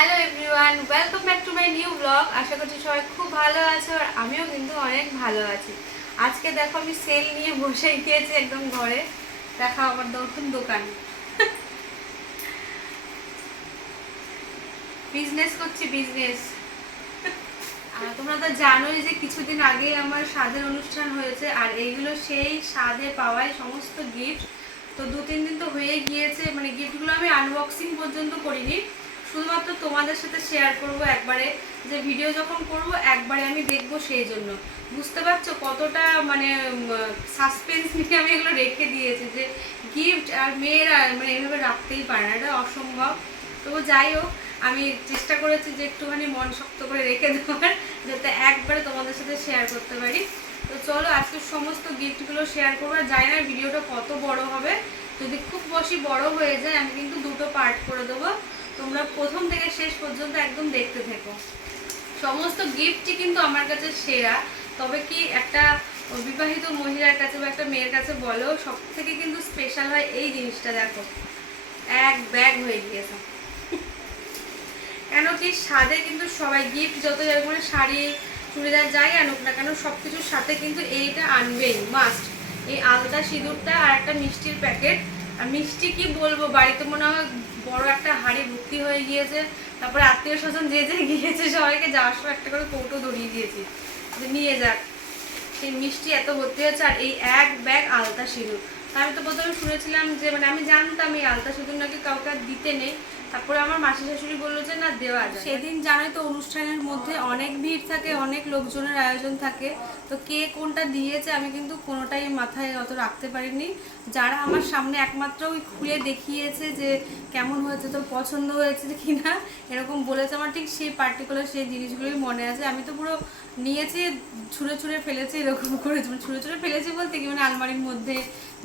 Hello everyone welcome back to my new blog আশা করছি সবাই খুব ভালো আছো আর আমিও কিন্তু অনেক ভালো আছি। আজকে দেখো আমি সেল নিয়ে বসে গিয়েছি একদম ঘরে। দেখা আমার নতুন দোকান। বিজনেস করছি বিজনেস আর তোমরা তো জানোই যে কিছুদিন আগে আমার স্বাদের অনুষ্ঠান হয়েছে আর এইগুলো সেই স্বাদে পাওয়ায় সমস্ত গিফট তো দু তিন দিন তো হয়ে গিয়েছে মানে গিফটগুলো আমি আনবক্সিং পর্যন্ত করিনি। শুধুমাত্র তোমাদের সাথে শেয়ার করব একবারে, যে ভিডিও যখন করব একবারে আমি দেখব সেই জন্য। বুঝতে পারছ কতটা মানে সাসপেন্স নিয়ে আমি এগুলো রেখে দিয়েছি যে গিফট আর মেয়েরা মানে এভাবে রাখতেই পারে না, এটা অসম্ভব। তবু যাই হোক, আমি চেষ্টা করেছি যে একটুখানি মন শক্ত করে রেখে দেওয়ার, যাতে একবারে তোমাদের সাথে শেয়ার করতে পারি। তো চলো আজকে সমস্ত গিফটগুলো শেয়ার করব, আর জানি না ভিডিওটা কত বড় হবে। যদি খুব বেশি বড় হয়ে যায়, আমি কিন্তু দুটো পার্ট করে দেবো। তোমরা প্রথম থেকে শেষ পর্যন্ত একদম দেখতে থেকো। সমস্ত গিফটই কিন্তু আমার কাছে সেরা। তবে কি একটা বিবাহিত মহিলার কাছে বা একটা মেয়ের কাছে বলো সব থেকে কিন্তু স্পেশাল হয় এই জিনিসটা, দেখো। এক ব্যাগ হয়ে গিয়েছে। কেন কি স্বাদে কিন্তু সবাই গিফট যত যাই করে শাড়ি, চুড়িদার যাই আনুক না কেন সব কিছুর সাথে কিন্তু এইটা আনবেই মাস্ট এই আলতা সিঁদুরটা আর একটা মিষ্টির প্যাকেট আর মিষ্টি কি বলব? বাড়িতে মনে হয় বড় একটা হাড়ি ভর্তি হয়ে গিয়েছে। তারপরে আত্মীয় স্বজন যে যে গিয়েছে, সবাইকে যাওয়ার সময় একটা করে কৌটো ধরিয়ে দিয়েছি। যে নিয়ে যাক। সেই মিষ্টি এত ভর্তি হয়েছে আর এই এক ব্যাগ আলতা সিঁদুর। আমি তো প্রথমে শুনেছিলাম যে মানে আমি জানতাম এই আলতা সিঁদুর নাকি কাউকে দিতে নেই। তারপরে আমার মাসি শাশুড়ি বলল যে, না, দেওয়া যায় সেদিন জানোই তো অনুষ্ঠানের মধ্যে অনেক ভিড় থাকে, অনেক লোকজনের আয়োজন থাকে। তো কে কোনটা দিয়েছে আমি কিন্তু কোনোটাই মাথায় অত রাখতে পারিনি। যারা আমার সামনে একমাত্র ওই খুলে দেখিয়েছে যে কেমন হয়েছে, তোর পছন্দ হয়েছে কি না এরকম বলেছে আমার ঠিক সেই পার্টিকুলার সেই জিনিসগুলোই মনে আছে। আমি তো পুরো নিয়েছি, ছুঁড়ে ছুঁড়ে ফেলেছি, এরকম করে মানে ছুঁড়ে ছুঁড়ে ফেলেছি বলতে কি? মানে আলমারির মধ্যে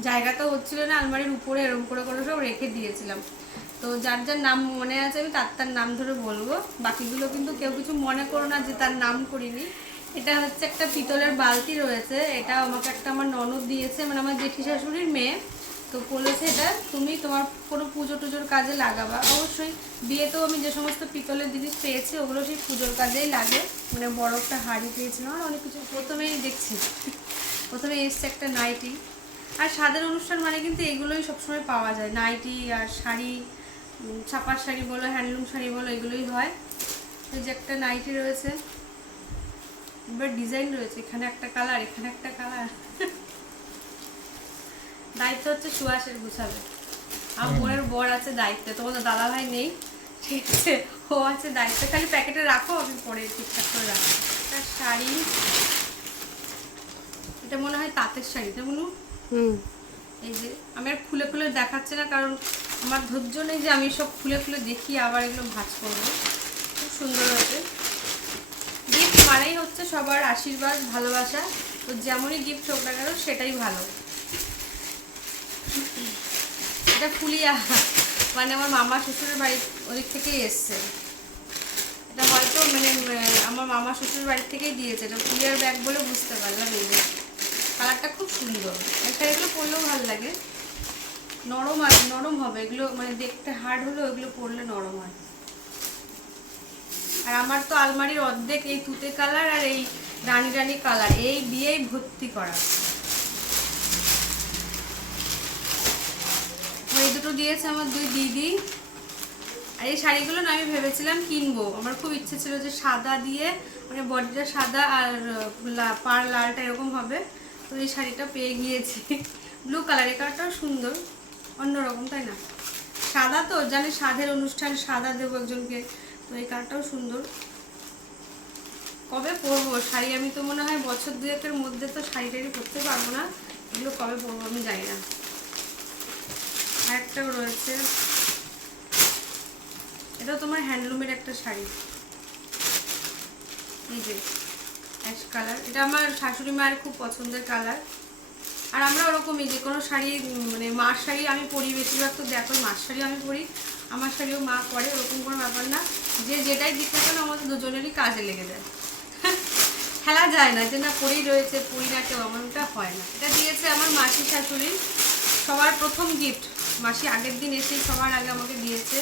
জায়গা তো হচ্ছিল না, আলমারির উপরে এরকম করে করে সব রেখে দিয়েছিলাম। তো যার যার নাম মনে আছে আমি তার তার নাম ধরে বলব। বাকিগুলো কিন্তু কেউ কিছু মনে করো না যে তার নাম করিনি। এটা হচ্ছে একটা পিতলের বালতি রয়েছে। এটা আমাকে একটা আমার ননদ দিয়েছে মানে আমার জেঠি শাশুড়ির মেয়ে। তো বলেছে এটা তুমি তোমার কোনো পুজো টুজোর কাজে লাগাবা। অবশ্যই বিয়েতেও আমি যে সমস্ত পিতলের জিনিস পেয়েছি, ওগুলো সেই পুজোর কাজেই লাগে। মানে বড় একটা হাড়ি পেয়েছিলাম আর অনেক কিছু। প্রথমেই দেখছি। প্রথমে এসছে একটা নাইটি। আর স্বাদের অনুষ্ঠান মানে কিন্তু এগুলোই সবসময় পাওয়া যায়। নাইটি আর শাড়ি ছাপার শাড়ি বলো হ্যান্ডলুম শাড়ি বলো এগুলোই হয়। এই যে একটা নাইটি রয়েছে। এবার ডিজাইন রয়েছে এখানে একটা কালার এখানে একটা কালার দায়িত্ব হচ্ছে সুয়াসের গুছাবে। আমার বোনের বর আছে দায়িত্বে তোমাদের দাদা ভাই নেই। ঠিক আছে ও আছে দায়িত্ব। খালি প্যাকেটে রাখো আমি পরে ঠিকঠাক করে রাখো একটা শাড়ি। এটা মনে হয় তাঁতের শাড়ি তাই বলুন হুম। এই যে আমি আর খুলে খুলে দেখাচ্ছে না কারণ আমার ধৈর্য নেই যে আমি সব খুলে খুলে দেখি আবার এগুলো ভাজ করব। খুব সুন্দর হয়েছে। গিফট মানেই হচ্ছে সবার আশীর্বাদ, ভালোবাসা। তো যেমনই গিফট হোক না কেন, সেটাই ভালো। এটা ফুলিয়া মানে আমার মামা শ্বশুরের বাড়ি ওদিক থেকেই এসছে। এটা হয়তো মানে আমার মামা শ্বশুরের বাড়ি থেকেই দিয়েছে। এটা ফুলিয়ার ব্যাগ বলে বুঝতে পারলাম এই কালারটা খুব সুন্দর। একটা এগুলো পরলেও ভালো লাগে। নরম আর নরম হবে। এগুলো মানে দেখতে হার্ড হলেও এগুলো পরলে নরম হয়। আর আমার তো আলমারির অর্ধেক এই তুতে কালার আর এই রানী রানী কালার, এই দিয়েই ভর্তি করা। এই দুটো দিয়েছে আমার দুই দিদি। আর এই শাড়িগুলো না আমি ভেবেছিলাম কিনবো। আমার খুব ইচ্ছে ছিল যে সাদা দিয়ে মানে বডিটা সাদা আর পাড় লালটা এরকম হবে। তো এই শাড়িটা পেয়ে গিয়েছি। ব্লু কালার এই কালারটাও সুন্দর। অন্যরকম, তাই না? সাদা তো, জানি সাধের অনুষ্ঠান, সাদা দেবো একজনকে, তো এই কালারটাও সুন্দর। কবে পরবো? শাড়ি আমি তো মনে হয় বছর দুয়েকের মধ্যে তো শাড়ি টাড়ি পরতে পারব না। এগুলো কবে পরবো আমি জানি না। আরেকটাও রয়েছে। এটা তোমার হ্যান্ডলুমের একটা শাড়ি। এই যে, অ্যাশ কালার। এটা আমার শাশুড়ি মায়ের খুব পছন্দের কালার। আর আমরা ওরকমই যে কোনো শাড়ি মানে মার শাড়ি আমি পরি, বেশিরভাগ তো দেখো মার শাড়ি আমি পরি, আমার শাড়িও মা পরে, ওরকম কোনো ব্যাপার না। যে যেটাই দিতে পারে আমাদের দুজনেরই কাজে লেগে যায়। খেলা যায় না, যে না পরি রয়েছে, পরি না কেউ, এমনটা হয় না। এটা দিয়েছে আমার মাসি শাশুড়ি, সবার প্রথম গিফট মাসি আগের দিন এসেই সবার আগে আমাকে দিয়েছে।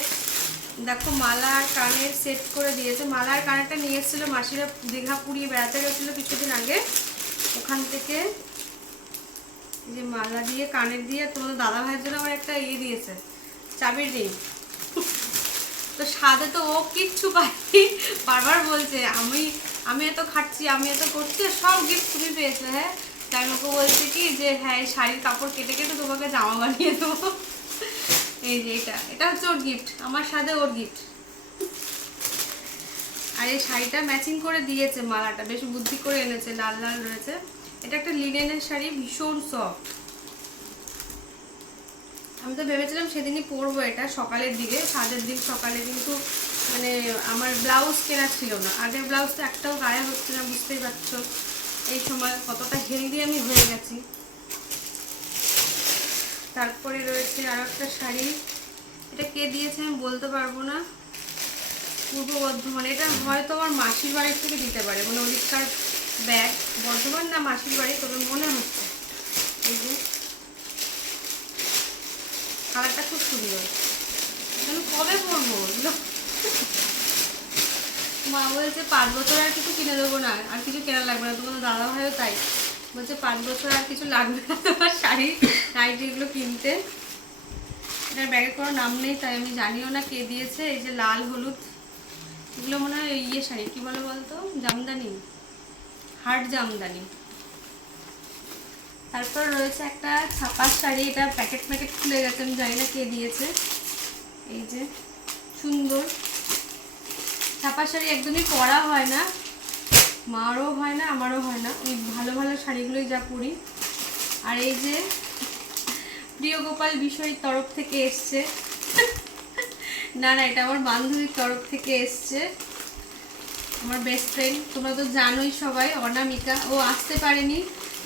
দেখো মালা আর কানের সেট করে দিয়েছে। মালা আর কানেরটা নিয়ে এসেছিল মাসিরা দীঘা পুরী বেড়াতে গেছিল কিছুদিন আগে। ওখান থেকে যে মালা দিয়ে, কানের দিয়ে তোমাদের দাদা ভাইয়ের জন্য আমার একটা ইয়ে দিয়েছে, চাবির রিং। তো সাথে তো ও কিচ্ছু পাইনি বারবার বলছে, আমি আমি এত খাচ্ছি আমি এত করছি সব গিফট তুমি পেয়েছ হ্যাঁ? তাই ওকে বলছি কি যে হ্যাঁ এই শাড়ির কাপড় কেটে কেটে তোমাকে জামা বানিয়ে দেবো। এই যে এটা এটা হচ্ছে ওর গিফট আমার সাথে ওর গিফট আর এই শাড়িটা ম্যাচিং করে দিয়েছে মালাটা, বেশ বুদ্ধি করে এনেছে, লাল লাল রয়েছে। এটা একটা লিনেনের শাড়ি, ভীষণ সফট আমি তো ভেবেছিলাম সেদিনই পরবো এটা সকালের দিকে, সাজের দিন সকালে, কিন্তু মানে আমার ব্লাউজ কেনা ছিল না। আগের ব্লাউজ তো একটাও গায়ে হচ্ছে না, বুঝতেই পারছ। এই সময় কতটা হেলদি আমি হয়ে গেছি। তারপরে রয়েছে আর একটা শাড়ি। এটা কে দিয়েছে আমি বলতে পারব না। পূর্ব বর্ধমান। এটা হয়তো আমার মাসির বাড়ির থেকে দিতে পারে মানে ওদিককার ব্যাগ, বর্ধমান না মাসির বাড়ি, তবে মনে হচ্ছে। এই যে, কালারটা খুব সুন্দর। কবে পরবো? মা বলছে, পাঁচ বছর আর কিছু কিনে দেবো না, আর কিছু কেনা লাগবে না। তোমার দাদা ভাইও তাই। বলছে, পাঁচ বছর আর কিছু লাগবে না তোমার শাড়ি নাইটি এগুলো কিনতে। এটার ব্যাগে কোনো নাম নেই, তাই আমি জানিও না কে দিয়েছে। এই যে লাল, হলুদ, এগুলো মনে হয় ইয়ে শাড়ি, কি বলে বলতো? জামদানি। হার্ড জামদানি। তারপর রয়েছে একটা ছাপার শাড়ি, এটা প্যাকেট প্যাকেট খুলে গেছে, আমি জানি না কে দিয়েছে। এই যে, সুন্দর। ছাপার শাড়ি একদমই পরা হয় না, মারও হয় না, আমারও হয় না। ওই ভালো ভালো শাড়িগুলোই যা পরি। আর এই যে প্রিয় গোপাল বিষয়ের তরফ থেকে এসছে। না না, এটা আমার বান্ধবীর তরফ থেকে এসছে। আমার বেস্ট ফ্রেন্ড তোমরা তো জানোই সবাই, অনামিকা। ও আসতে পারেনি।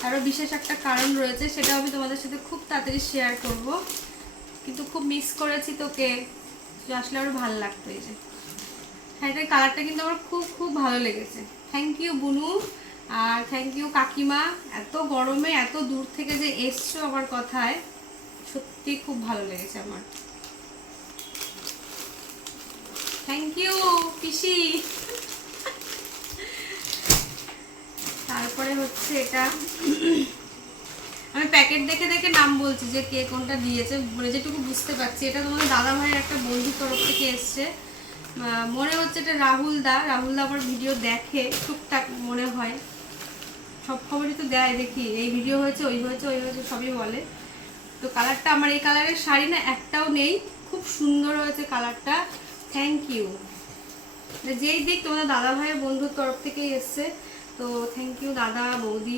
আরও বিশেষ একটা কারণ রয়েছে সেটা আমি তোমাদের সাথে খুব তাড়াতাড়ি শেয়ার করব। কিন্তু খুব মিস করেছি তোকে। আসলে আরও ভালো লাগতো এই যে। হ্যাঁ এটার কালারটা কিন্তু আমার খুব খুব ভালো লেগেছে। থ্যাংক ইউ বুনু। আর থ্যাংক ইউ কাকিমা। এত গরমে এত দূর থেকে যে এসছো আমার কথায়, সত্যি খুব ভালো লেগেছে আমার। থ্যাংক ইউ পিসি। তারপরে হচ্ছে এটা, আমি প্যাকেট দেখে দেখে নাম বলছি যে কে কোনটা দিয়েছে মানে যেটুকু বুঝতে পারছি। এটা তোমাদের দাদা ভাইয়ের একটা বন্ধুর তরফ থেকে এসছে। মনে হচ্ছে এটা রাহুল দা। রাহুল দা আমার ভিডিও দেখে, টুকটাক মনে হয়। সব খবরই তো দেয়, দেখি। এই ভিডিও হয়েছে, ওই হয়েছে ওই হয়েছে, সবই বলে। তো কালারটা আমার, এই কালারের শাড়ি না একটাও নেই। খুব সুন্দর হয়েছে কালারটা। থ্যাংক ইউ যেই দিক তোমাদের দাদা ভাইয়ের বন্ধুর তরফ থেকেই এসছে। তো থ্যাংক ইউ দাদা বৌদি।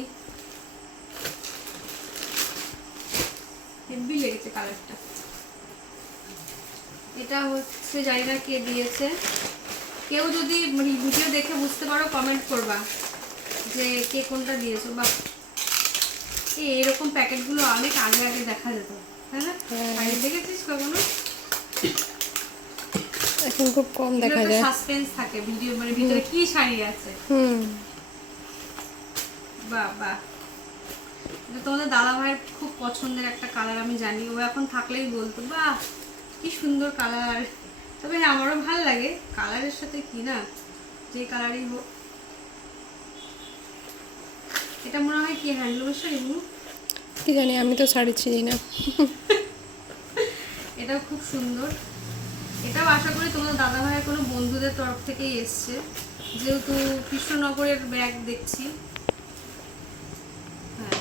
হেভি লেগেছে কালারটা এটা হচ্ছে জানি না কে দিয়েছে। কেউ যদি মানে ভিডিও দেখে বুঝতে পারো কমেন্ট করবা যে কে কোনটা দিয়েছ। বা এই এরকম প্যাকেটগুলো অনেক আগে আগে দেখা যেত তাই না? হ্যাঁ। দেখেছিস কখনো? এখন খুব কম দেখা যায়। সাসপেন্স থাকে ভিডিও মানে ভিতরে কি শাড়ি আছে? হুম। বাহ এটা তোমাদের দাদা ভাইয়ের খুব পছন্দের একটা কালার আমি জানি। ও এখন থাকলেই বলতো বাহ কি সুন্দর কালার তবে হ্যাঁ আমারও ভালো লাগে। কালারের সাথে কি না যে কালারই হোক। এটা মনে হয় কি হ্যান্ডলুমের শাড়ি? কি জানি আমি তো শাড়ি চিনি না। এটাও খুব সুন্দর। এটাও আশা করি তোমাদের দাদা ভাইয়ের কোনো বন্ধুদের তরফ থেকেই এসছে। যেহেতু কৃষ্ণনগরের ব্যাগ দেখছি হ্যাঁ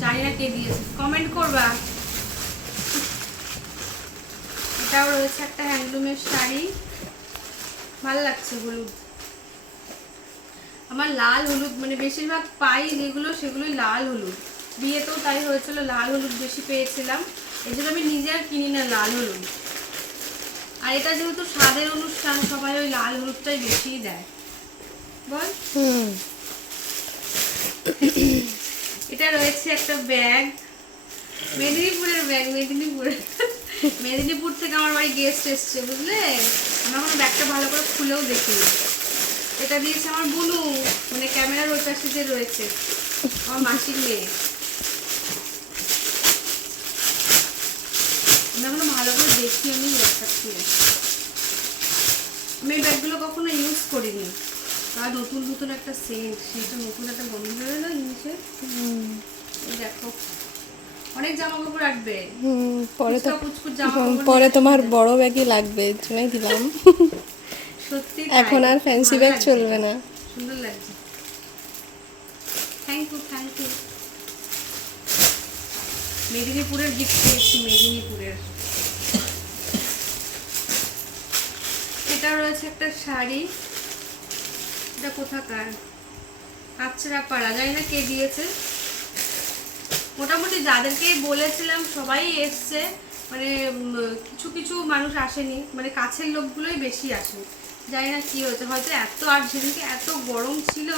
জানি না কে কমেন্ট করবা। এটাও রয়েছে একটা হ্যান্ডলুমের শাড়ি। ভালো লাগছে হলুদ। আমার লাল হলুদ মানে বেশিরভাগ পাই যেগুলো, সেগুলোই লাল হলুদ। বিয়েতেও তাই হয়েছিল, লাল হলুদ বেশি পেয়েছিলাম। এই আমি নিজে আর কিনি না লাল হলুদ। আর এটা যেহেতু স্বাদের অনুষ্ঠান, সবাই ওই লাল হলুদটাই বেশিই দেয়। বল। হুম। এটা রয়েছে একটা ব্যাগ। মেদিনীপুরের ব্যাগ, মেদিনীপুর। মেদিনীপুর থেকে আমার বাড়ি গেস্ট এসছে, বুঝলে? আমি এখন ব্যাগটা ভালো করে খুলেও দেখিনি। এটা দিয়েছে আমার বুনু মানে ক্যামেরার ওই পাশে যে রয়েছে, আমার মাসির মেয়ে। আমি এখনও ভালো করে দেখি আমি খুলে আমি এই ব্যাগগুলো কখনো ইউজ করিনি। আর নতুন নতুন একটা সেন্ট সেটা নতুন একটা গন্ধ বেরোলো দেখো অনেক জামা কাপড় রাখবে পরে তো তোমার বড় ব্যাগই লাগবে জন্যই দিলাম। সত্যি এখন আর ফ্যান্সি ব্যাগ চলবে না। সুন্দর লাগছে। থ্যাংক ইউ থ্যাংক ইউ মেদিনীপুরের গিফট পেয়েছি মেদিনীপুরের। এটা রয়েছে একটা শাড়ি। এটা কোথাকার? কাচরা পাড়া জানি না কে দিয়েছে। মোটামুটি যাদেরকে বলেছিলাম সবাই এসছে মানে কিছু কিছু মানুষ আসেনি মানে কাছের লোকগুলোই বেশি আসে। জানি না কি হয়েছে, হয়তো এত আর সেদিনকে এত গরম ছিল,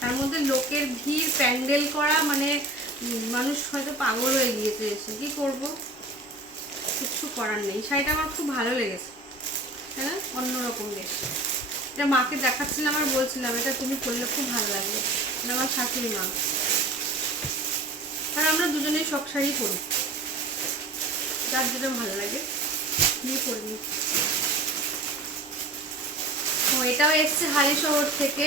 তার মধ্যে লোকের ভিড়, প্যান্ডেল করা মানে মানুষ হয়তো পাগল হয়ে গিয়েছে এসে। কি করব? কিছু করার নেই। শাড়িটা আমার খুব ভালো লেগেছে। হ্যাঁ অন্যরকম বেশ। এটা মাকে দেখাচ্ছিলাম আর বলছিলাম, এটা তুমি পরলে খুব ভালো লাগবে। এটা আমার শাশুড়ি মা। আর আমরা দুজনেই সব শাড়ি পরি। যার যেটা ভালো লাগে নিয়ে পরি ও এটাও এসছে হালি শহর থেকে।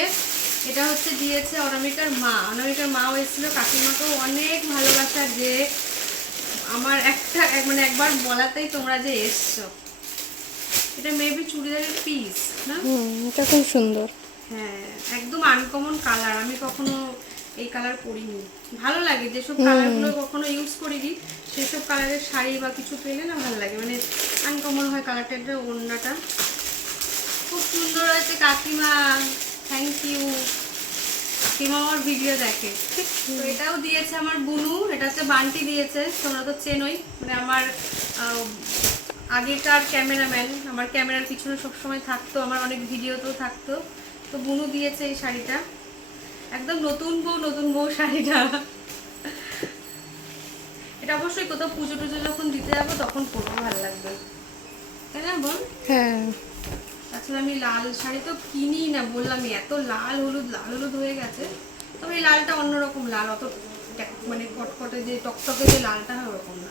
এটা হচ্ছে দিয়েছে অনামিকার মা। অনামিকার মাও এসেছিল। কাকিমাকেও অনেক ভালোবাসা যে আমার একটা মানে একবার বলাতেই তোমরা যে এসছো। এটা মেবি চুড়িদারের পিস না? এটা খুব সুন্দর। হ্যাঁ একদম আনকমন কালার আমি কখনো এই কালার পরিনি। ভালো লাগে যেসব কালারগুলো কখনো ইউজ করিনি সেসব কালারের শাড়ি বা কিছু পেলে না ভালো লাগে। মানে আনকমন হয় কালারটা এটা ওড়নাটা। খুব সুন্দর আছে কাকিমা। থ্যাংক ইউ কাকিমা আমার ভিডিও দেখে। তো এটাও দিয়েছে আমার বুনু এটা হচ্ছে বান্টি দিয়েছে তোমরা তো চেনই। মানে আমার আগেকার ক্যামেরাম্যান আমার ক্যামেরার পিছনে সবসময় থাকতো আমার অনেক ভিডিওতেও থাকতো। তো বুনু দিয়েছে এই শাড়িটা। একদম নতুন বউ নতুন বউ শাড়িটা। এটা অবশ্যই কোথাও পুজো টুজো যখন দিতে যাব তখন পরবো ভালো লাগবে। তাই না বল হ্যাঁ। তাছাড়া আমি লাল শাড়ি তো কিনি না বললাম এত লাল হলুদ লাল হলুদ হয়ে গেছে। তবে এই লালটা অন্যরকম লাল অত মানে কটকটে যে টকটকে যে লালটা হয় ওরকম না।